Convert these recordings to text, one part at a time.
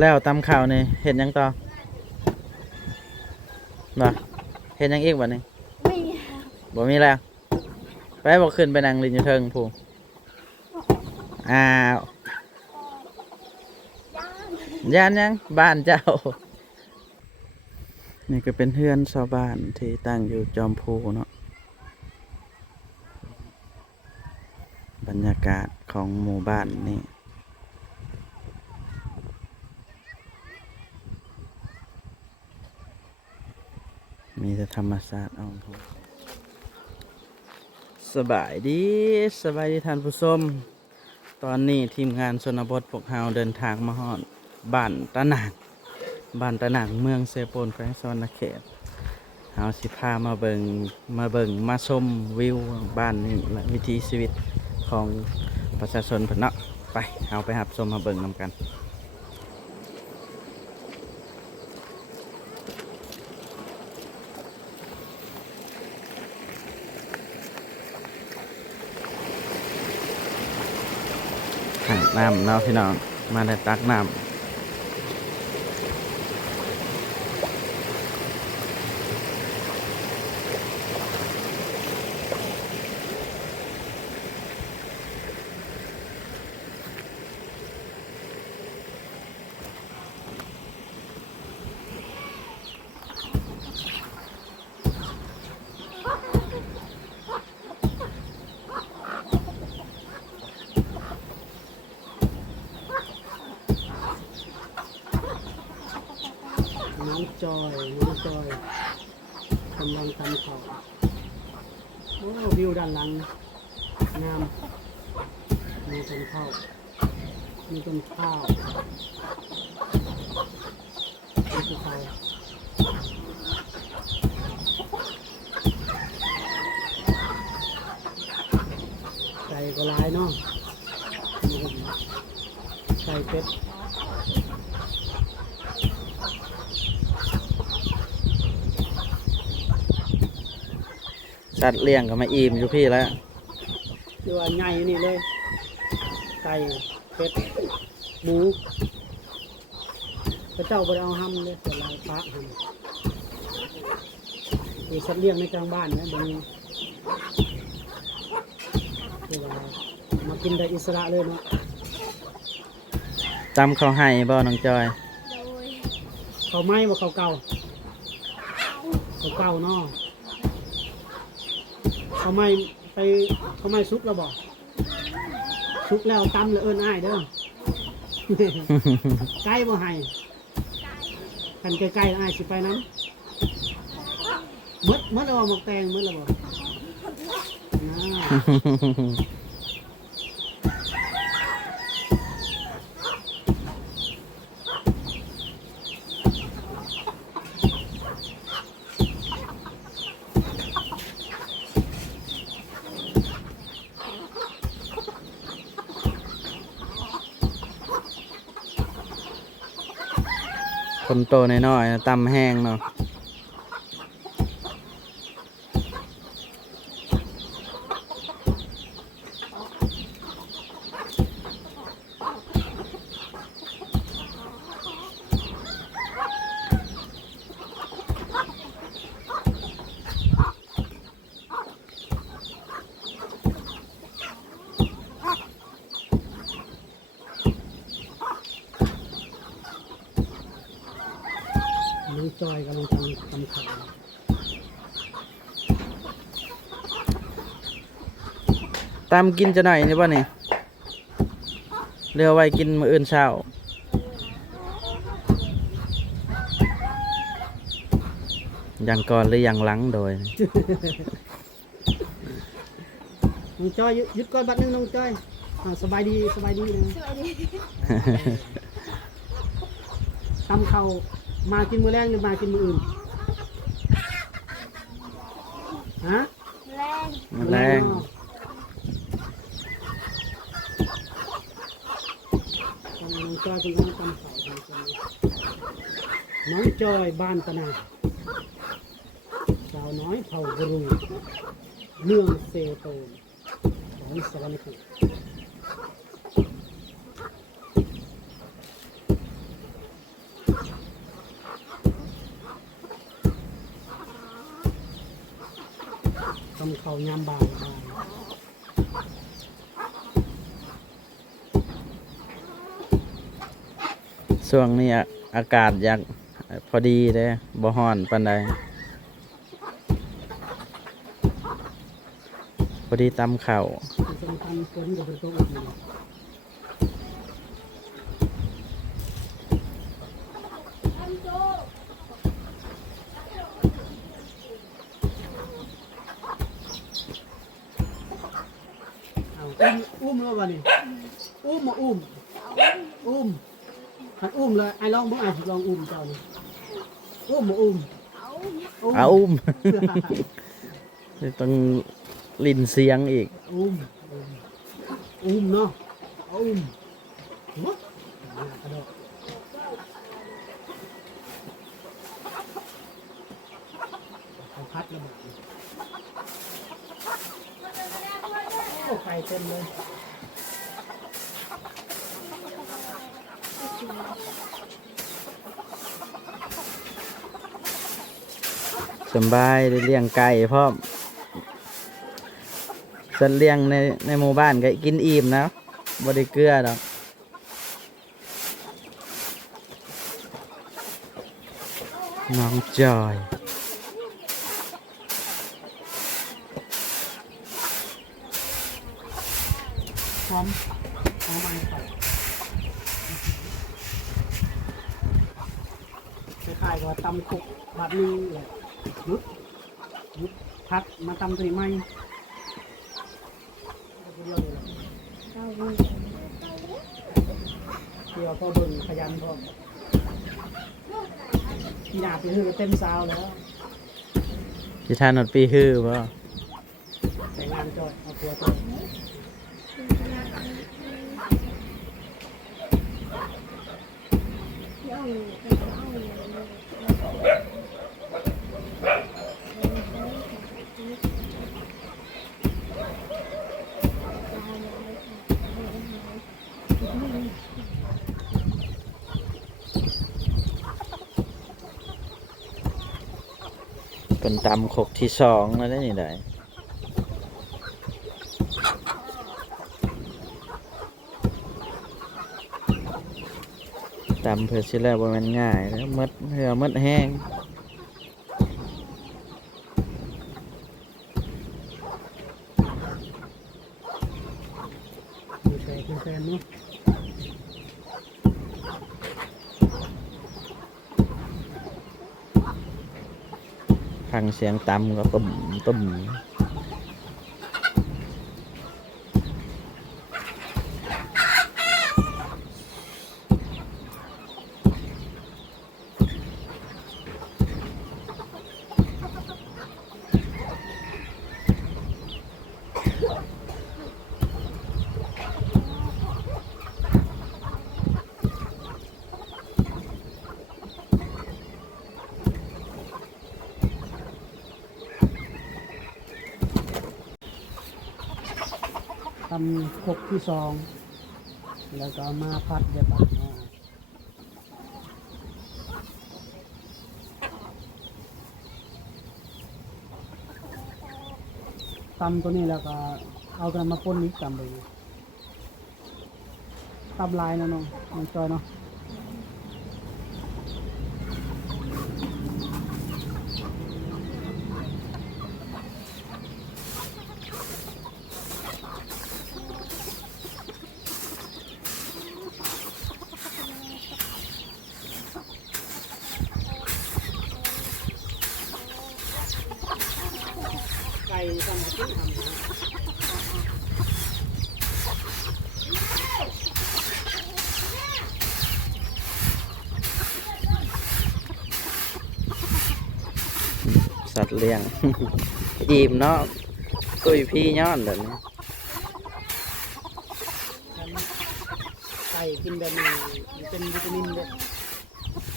แล้วตำข่าวนี่เห็นยังต่อบ่เห็นยังอีกบ่นี่ไม่มีครับบ่มีแล้วไปบอกขึ้นไปนั่งลินอยู่เทิงผู้อ้าวย่างย่านยังบ้านเจ้า นี่ก็เป็นเพื่อนชาวบ้านที่ตั้งอยู่จอมพูเนาะ บรรยากาศของหมู่บ้านนี่ มีแต่ธรรมศาสตร์เอาพูสบายดีสบายดีท่านผู้ชมตอนนี้ทีมงานชนบทพวกเฮาเดินทางมาฮอดบ้านตะหนางบ้านตะหนางเมืองเซโปนแขวงสวรรณเขตเฮาสิพามาเบิงมาเบิงมาชมวิวบ้านนี่และวิถีชีวิตของประชาชนพนเนาะไปเฮาไปหับชมมาเบิงนำกัน น้ำเนาะพี่น้อง มาได้ตักน้ำองจอย น้องจอย กำลังทำเขาโอ้วิวด้านหลังงามมีต้นข้าวมีต้นข้าวมีภูเขาไก่ก็ลายเนาะไก่เป็ด สัตว์เลี้ยงก็มาอิ่มอยู่พี่แล้วเรียกว่าใหญ่นี่เลย ไก่เป็ดหมูพระเจ้าไปเอาห้ำเลยแต่ลายพระห้ำมีสัตว์เลี้ยงในกลางบ้านนะบางเรียกว่ามากินได้อิสระเลยเนาะตำเขาให้บ่น้องจอยโดยเขาไหม้ว่าเขาเก่า เขาเก่าเนาะ เขาไหม้ไปเขาไหม้ซุกแล้วบอกซุกแล้วตำแล้วเอิ้นอ้ายเด้อใกล้บ่ให้กันใกล้ๆอ้ายสิไปนั้นมดมดแล้วบ่หมกแตงมดแล้วบ่น่า คนโตน้อยๆตำแห้งเนาะน้องจอยกำลังทำทำข่าว ตำกินจะหน่อยนี่บ่นี่เรือไว้กินมื้ออื่นเช้าอย่างก่อนหรืออย่างหลังโดย น้องจอยหยุดหยุดก่อนบัดหนึงน้องจอยอ่าสบายดีสบายดีนะสวัสดีตำเขาวมากินมื้อแรงหรือมากินมื้ออื่นฮะแรงมันแรง น้องจอยเป็นคนตำไก่น้องจอยบ้านตนาสาวน้อยเผ่ากรุงเมืองเซโตนของสวรรค์ทำเขายามบ่าย ช่วงนี้อากาศอยากพอดีเด้บ่ฮ้อนปานใดพอดีตำเข่าอุ้มอุ้มแล้ววะนี่อุ้มมาอุ้มอุ้ม หันอุ้มเลยไอ้ลองบ้างไอ้ลองอุ้มเจ้านี่อุ้มมาอุ้มเอาอุ้มต้องลินเสียงอีก อุ้ม อุ้มอุ้มเนาะเอาอุ้มหัวกระโดดเขาพัดระเบิดโอ้ไฟเต็มเลย สบายได้เลี้ยงไก่พร้อมสัตว์เลี้ยงในในหมู่บ้านก็กินอิ่มนะบ่ได้เกลือดอกน้องจอยพร้อมพร้อมมันไป คล้ายๆกับาตำคุกแบบนึงยุดยุดพัดมาตำตัวไหมเดียวเลยแหละเราดีเดี๋ยวก็เบิ่งขยันพร้อมพี่ดาบไปคือเต็มซาวแล้วสิทานหนดปีฮือบ่แต่งงานจอยเอาตัวจอย ย่องย่อง เป็นตำขกที่สองแล้วได้นี่ได้ตำเพื่อสิแล้วว่ามันง่ายแล้วมดเหือมดแห้ง มีแต่คือแฟนเนาะ ฟัง เสียงตำก็ตุ่มตุ่ม คกที่สอง แล้วก็มาพัดเดี๋ยวปัดเนาตำตัวนี้แล้วก็เอากันมาพ่นนี้ตำไปตำลายนะน้องน้องจอยเนาะ สัตว์เลี้ยง อิ่มเนาะกุยพี่ย้อนแบบนี้ไก่กินแบบนี้มันเป็นวิตามินเลย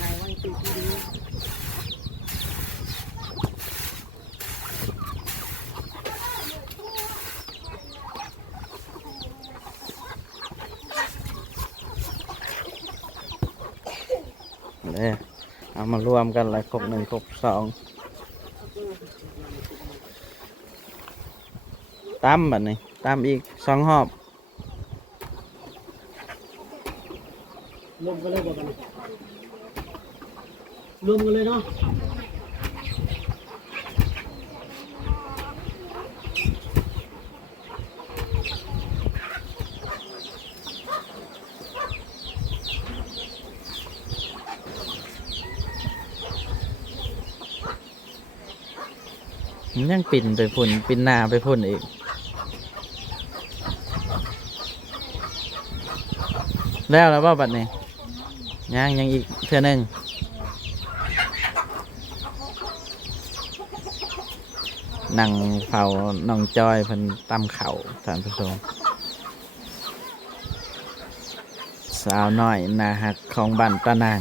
นายว่าตีที่ดีเลยเอามารวมกันเลยครบหนึ่งครบสอง ตามบัดนี้ตามอีกสองหอบรวมกันเลยบอกกันนะรวมกันเลยเนาะมันยังปิ่นไปพุ่นปิ่นหน้าไปพุ่นอีก แล้วแล้วว่าบัดนี้ยังยังอีกเท่านึงนั่งเฝ้าน้องจอยเพิ่นตำเข่าวท่านผู้ชมสาวน้อยนาหักของบ้านตะนาง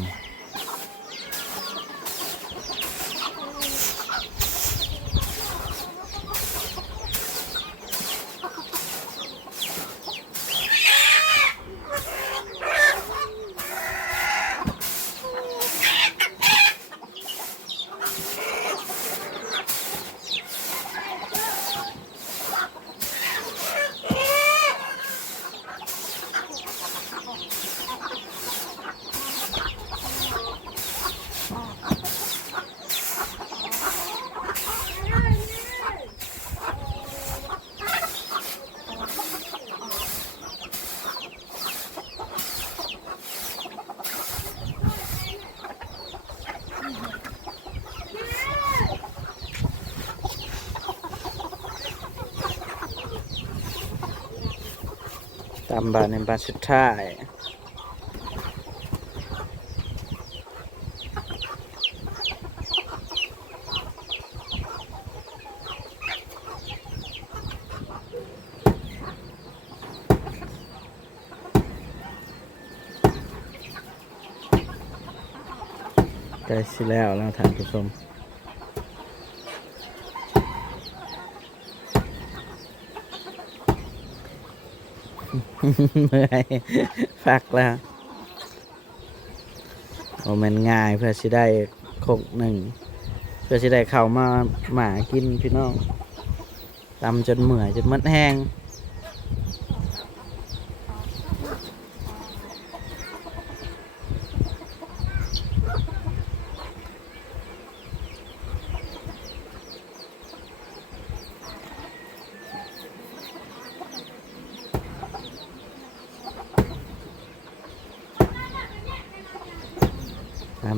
ตามบานในบานสุดท้ายใกล้สิแล้วแล้วท่านผู้ชม เมื่อยฟักแล้วโอ้มันง่ายเพื่อสิได้คกหนึ่งเพื่อสิได้เข้ามาหมากินพี่น้องตำจนเหมื่อยจนมัดแห้ง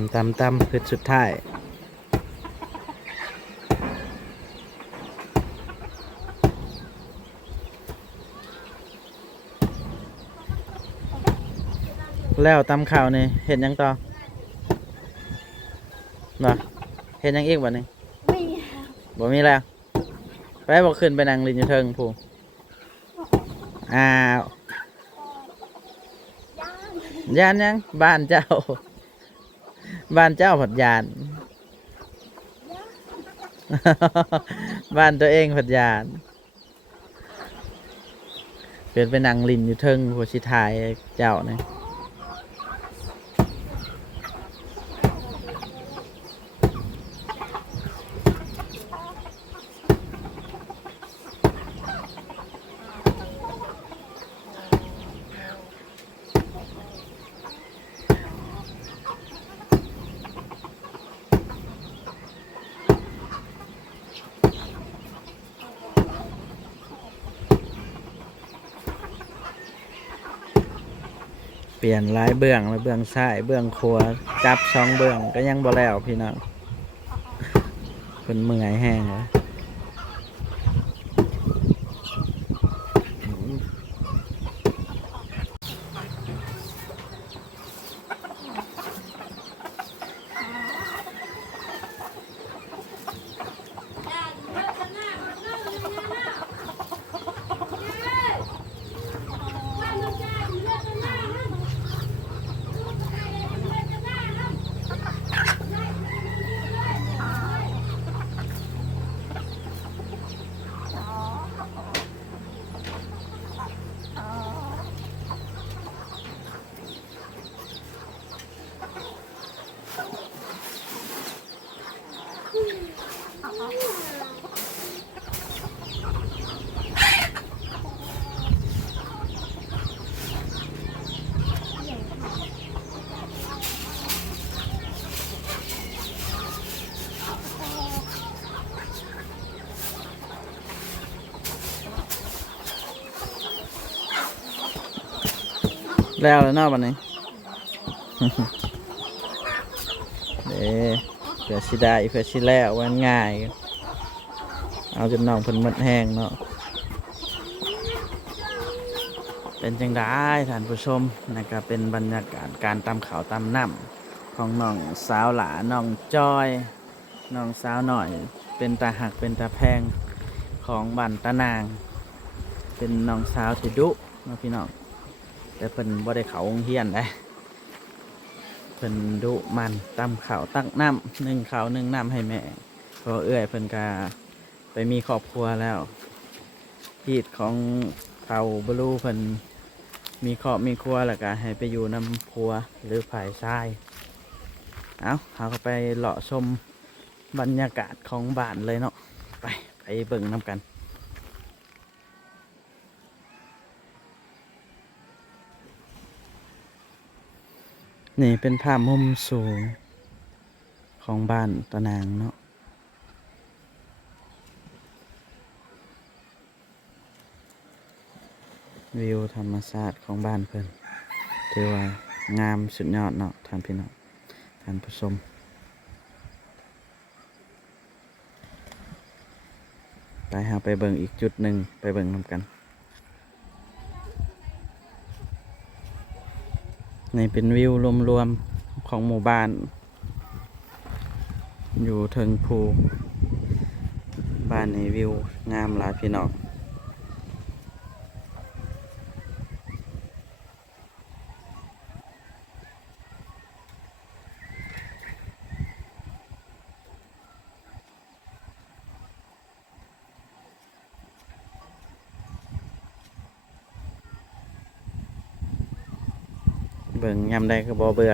ำตำตำคือสุดท้ายแล้วตำข่าวนี่เห็นยังต่อบ่เห็นยังอีกบ่นี่ไม่มีบบ่มีแล้ว ไปบอกขึ้นไปนั่งลินอยู่เทิงผู้อ้าว ย่างยานยัง บ้านเจ้า บ้านเจ้าผัดยาน บ้านตัวเองผัดยานเป็นไปนั่งลินอยู่เทิงหัวชิทายเจ้าเนี่ย ปลี่ยนลายเบื้องแล้วเบื้องซ้ายเบื้องขวาจับสองเบื้องก็ยังบ่แล้วพี่น้องเป็นเมื่อยแห้งเลย แล้วแล้วนอกวันนี้เด้เผื่อสิได้เผื่อสิแล้ววันง่าย เอาจนน้องเพิ่นหมดแห้งเนาะเป็นจังได้ท่านผู้ชมนะครับเป็นบรรยากาศการตำข่าวตำน้ำของน้องสาวหลาน้องจอยน้องสาวหน่อยเป็นตาหักเป็นตาแพงของบันตะนาง เป็นน้องสาวที่ดุเนาะพี่น้อง แต่เพิ่นบ่ได้เขาเฮียนได้เพิ่นดุมันตำข่าวตักน้ำหนึ่งข่าวหนึ่งน้ำให้แม่พราะเอื้อยเพิ่นกาไปมีครอบครัวแล้วพีดของเผาบลูเพิ่นมีครอบมีครัวแล้วก็ให้ไปอยู่น้ำพัวหรือผายทรายเอาเขาก็ไปเลาะชมบรรยากาศของบ้านเลยเนาะไปไปเบิ่งน้ำกัน นี่เป็นภาพมุมสูงของบ้านตะนางเนาะวิวธรรมชาติของบ้านเพิ่นถือว่างามสุดยอดเนาะท่านพี่น้องท่านผู้ชมไปหาไปเบิ่งอีกจุดหนึ่งไปเบิ่งนำกัน นี่เป็นวิวรวมๆของหมู่บ้าน อยู่เทิงภู บ้านในวิวงามหลายพี่น้อง บิ่งยำได้ก็บ่เบื่อ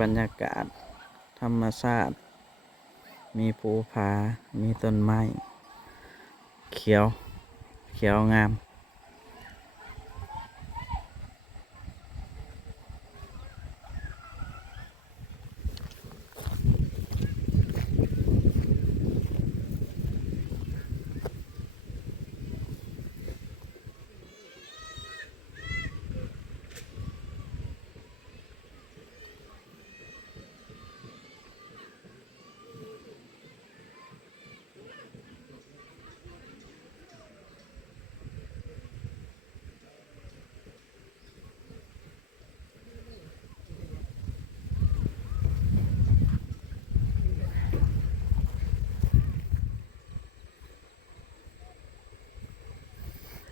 บรรยากาศ ธรรมชาติ มีภูผา มีต้นไม้ เขียว เขียวงาม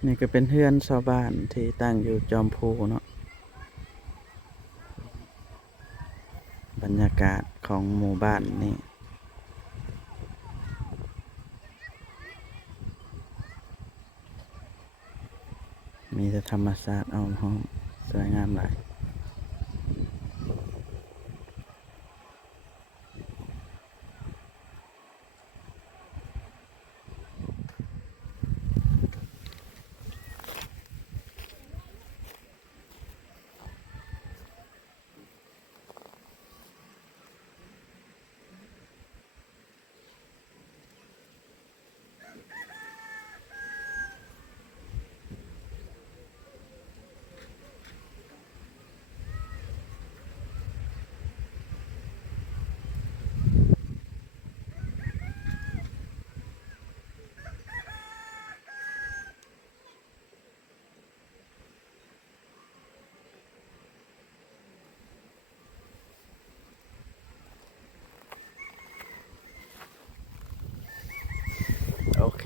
นี่ก็เป็นเฮือนชาวบ้านที่ตั้งอยู่จอมพูเนาะบรรยากาศของหมู่บ้านนี่มีแต่ธรรมชาติเอาห้องสวยงามหลาย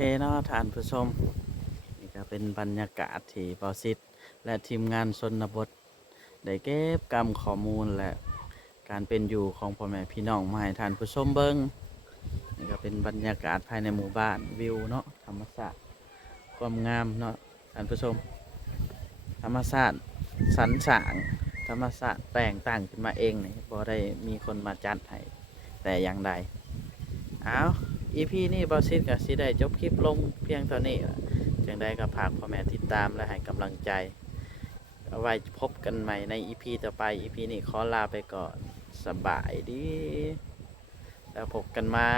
เคเนาะท่านผู้ชม นี่ก็เป็นบรรยากาศที่บอสิตและทีมงานชนบท ได้เก็บกรรมข้อมูลและการเป็นอยู่ของพ่อแม่พี่น้องมาให้ท่านผู้ชมเบิงนี่ก็เป็นบรรยากาศภายในหมู่บ้านวิวเนาะธรรมชาติความงามเนาะท่านผู้ชม ธรรมชาติสรรสาง ธรรมชาติแต่งต่างขึ้นมาเองนี่บ่ได้มีคนมาจัดให้แต่อย่างใดเอา อีพีนี้บอสิตกับซีได้จบคลิปลงเพียงเท่านี้จึงได้กับผากพ่อแม่ติดตามและให้กำลังใจเอาไว้พบกันใหม่ในอีพีต่อไปอีพีนี้ขอลาไปก่อนสบายดี แล้วพบกันใหม่